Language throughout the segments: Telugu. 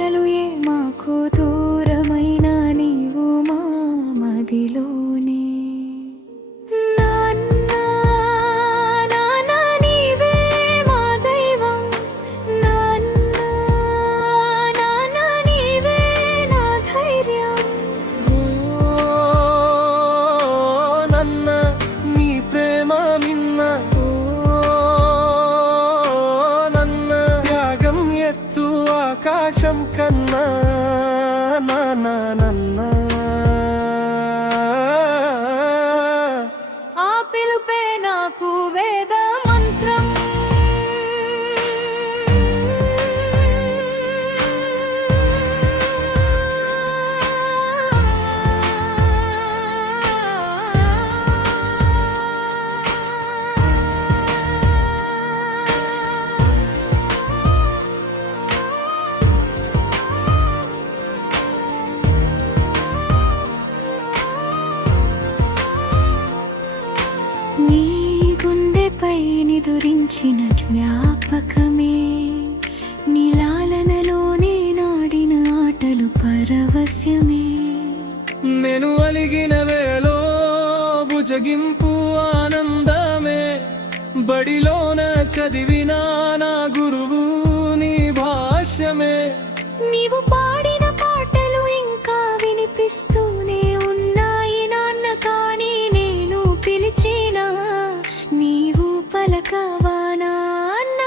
ఆశలు ఏ మాకు దూరమైన నీవు మా మదిలోనే. ఆకాశం కన్నా నాన్న ఆ పిలుపే నాకు వేద మంత్రం. నీ గుండెపై నిదురించిన జ్ఞాపకమే, నీలాలనలోనే నాడిన ఆటలు పరవశ్యమే. నేను అలిగిన వేళలో భుజగింపు ఆనందమే, బడిలోన చదివిన నా గురువు నీ భాష్యమే. నీవు పాడిన పాటలు ఇంకా వినిపిస్తూనే ఉన్నాయి నాన్న, కానీ నేను పిలిచినా నీవు పలకవా నాన్న.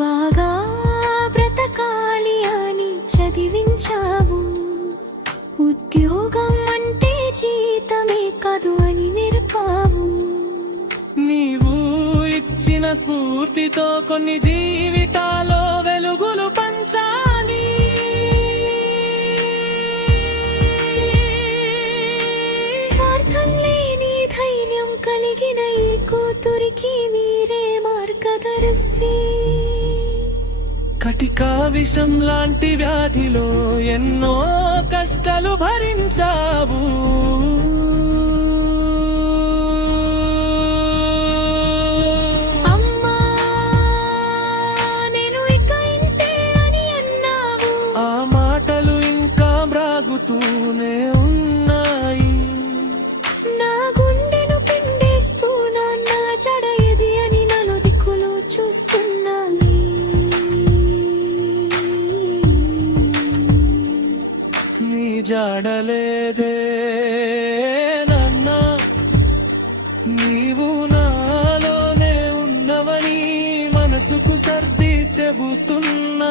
బాగా బ్రతకాలి అని చదివించావు, ఉద్యోగం అంటే జీతమే కాదు అని నేర్పావు. నీవు ఇచ్చిన స్ఫూర్తితో కొన్ని జీవితాల్లో వెలుగులు పంచాలి. స్వార్థం లేని ధైర్యం కలిగిన ఈ కూతురికి మీరే మార్గదర్శి. కటికా విషం లాంటి వ్యాధిలో ఎన్నో కష్టాలు భరించావు. అమ్మా నేను ఇక ఇంతే అని అన్నావు, ఆ మాటలు ఇంకా మ్రాగుతూనే ఉన్నాయి. నా గుండెను పిండేస్తూ నాన్న జడ ఎది అని నలు దిక్కులు చూస్తున్నాయి. నీ జాడలేదే నాన్న, నీవు నాలోనే ఉన్నవని మనసుకు సర్ది చెబుతున్నా.